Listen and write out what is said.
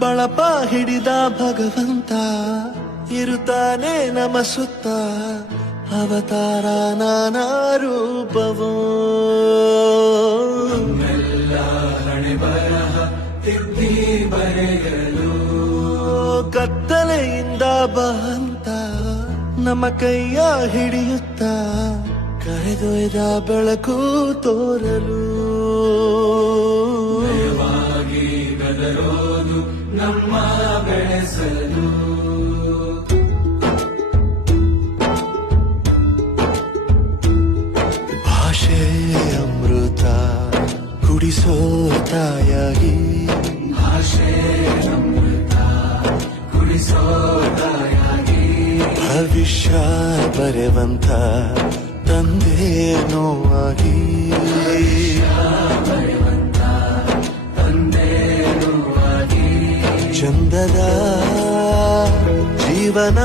ಬಳಪ ಹಿಡಿದ ಭಗವಂತ ಇರುತ್ತಾನೆ ನಮ ಸುತ್ತ, ಅವತಾರ ನಾನಾ ರೂಪವೋ. ಹಣೆ ಬರಹ ತಿದ್ದಿ ಬರೆಯಲು ಕತ್ತಲೆಯಿಂದ ಬಹಂತ ನಮ್ಮ ಕೈಯ ಹಿಡಿಯುತ್ತ, ಕರೆದೊಯ್ದ ಬೆಳಕು ತೋರಲು. ಭಯವಾಗಿ ಗದರೋದು ನಮ್ಮ ಬೆಳೆಸಲು. ಭಾಷೆ ಅಮೃತ ಕುಡಿಸೋ ತಾಯಾಗಿ, ಭಾಷೆ ಅಮೃತ ಕುಡಿಸೋ ತಾಯಾಗಿ. ಭವಿಷ್ಯ ಬರೆವಂತ ತಂದೆ ನೋವಾಗಿ, ಬರೆವಂತ ತಂದೆ ನೋವಾಗಿ. ಚಂದದ ಜೀವನ